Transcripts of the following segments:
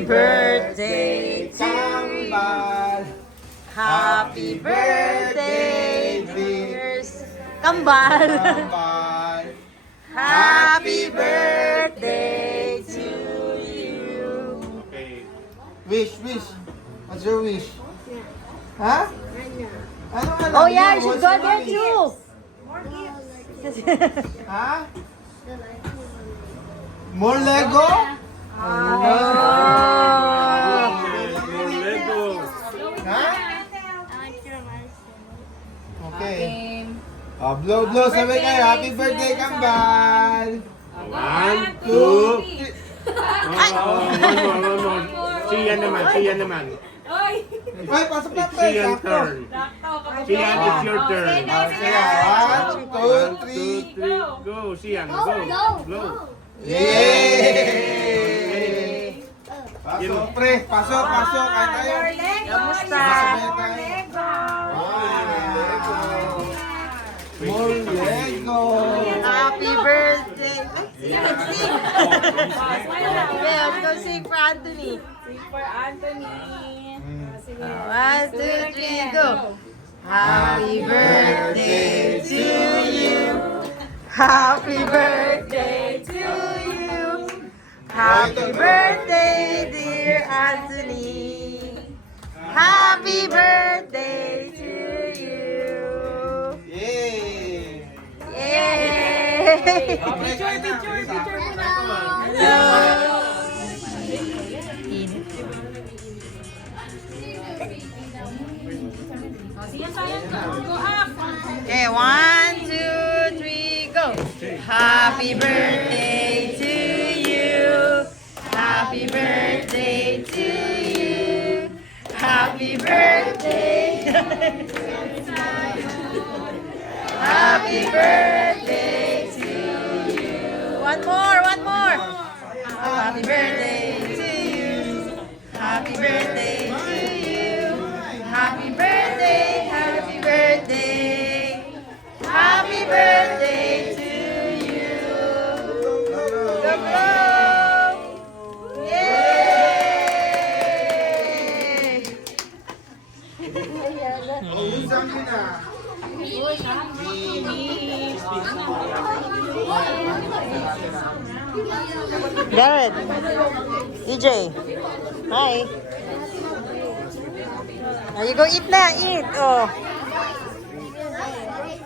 Happy birthday to Kambal. Happy birthday, dears Kambal. Kambal. Happy birthday to you. Okay. Wish. What's your wish? Ha? Ano? Oh yeah, you should go there too. Ha? More Lego? Oh. More Lego. Ha? Okay. Blow, sabay kayo. Happy birthday, Kambal. 1, 2. One more. Siya naman. Ay, pasok na It's pre. Sian's turn. Sian, it's your turn. Sige, 1, 2, 3. Go, Sian, go. Blow. Yay! Pasok, pre. Pasok. Kain tayo. Kamusta? More Lego. Happy birthday. Let's sing. Yeah, let's go sing for Anthony. For Anthony. One, two, three, go. Happy birthday to you. Happy birthday to you. Happy birthday, dear Anthony. Happy birthday to you. Yay! Yay! Picture Hello. Go up. Okay, 1, 2, 3, go. Happy birthday to you. Happy birthday to you. Happy birthday. Happy birthday to you. One more. Happy birthday to you. Happy birthday to you. Happy birthday. Happy birthday to you. Go, go. Yay! Isang yun na. Garrett, DJ, hi. Now you go eat na, eat. Oh.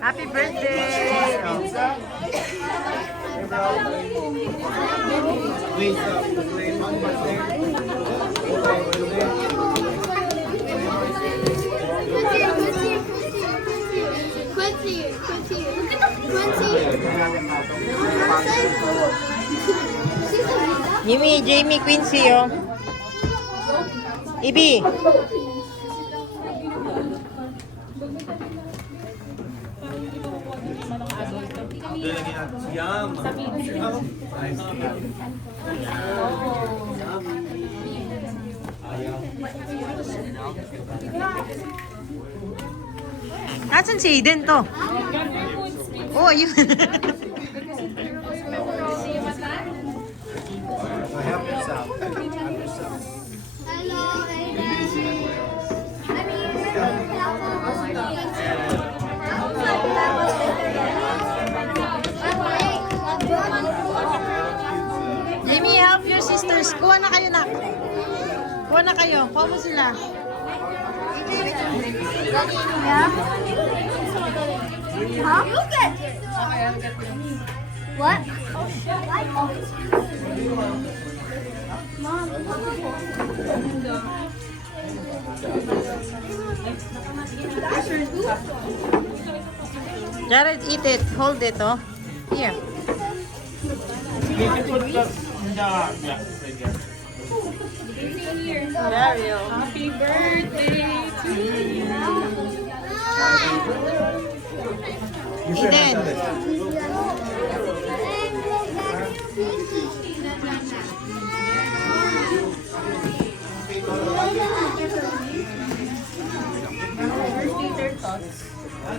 Happy birthday. Jamie, Quincy, oh. Ibi. Nasaan si Aiden to? Oh, yun. Jamie, help your sisters. Kuha na kayo na. Kuha na kayo. Kuha mo sila. Yeah? Huh? Look at it. What? Mom. Jared, eat it. Hold it, oh. Here. Dario. Happy birthday to you. Aiden.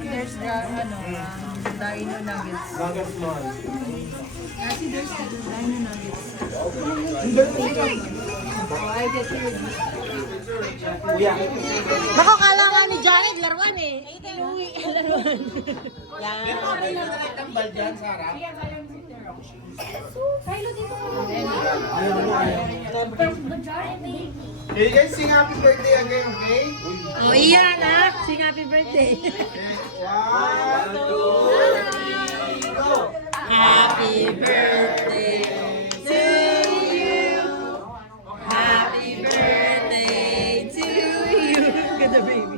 There's the, Dino Nuggets. Nuggets Mall. Kasi there's the Dino Nuggets. Naku, kala nga ni Jared, laruan eh. Inuwi, laruan. Yan. Tambal dyan, Sarah. Okay guys, sing happy birthday again, okay? Oh, iyan ah. Sing happy birthday. Okay, 1, 2, 3, go! Happy birthday to you. Happy birthday to you. Ganda baby.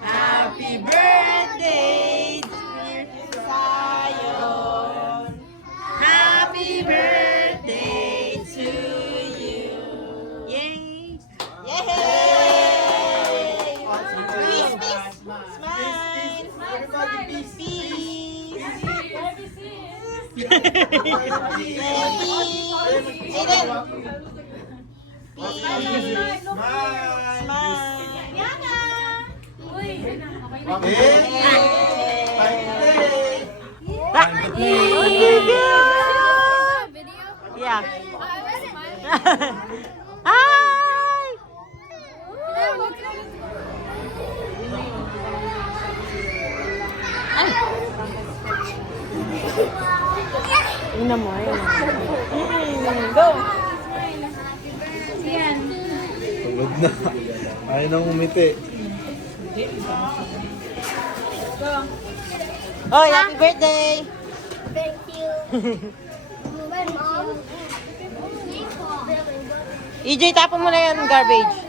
Happy birthday dear Zion. Happy birthday to you. Yay! Yay! Peace, peace. Smile. Everybody, peace. Peace. Aiden. Peace. Smile. Okay. Yeah. Hi. Ina mo, go. Tulog na. Ayaw nang umiti. Oh, happy birthday. Thank you. My mom. EJ, tapon mo na yan garbage.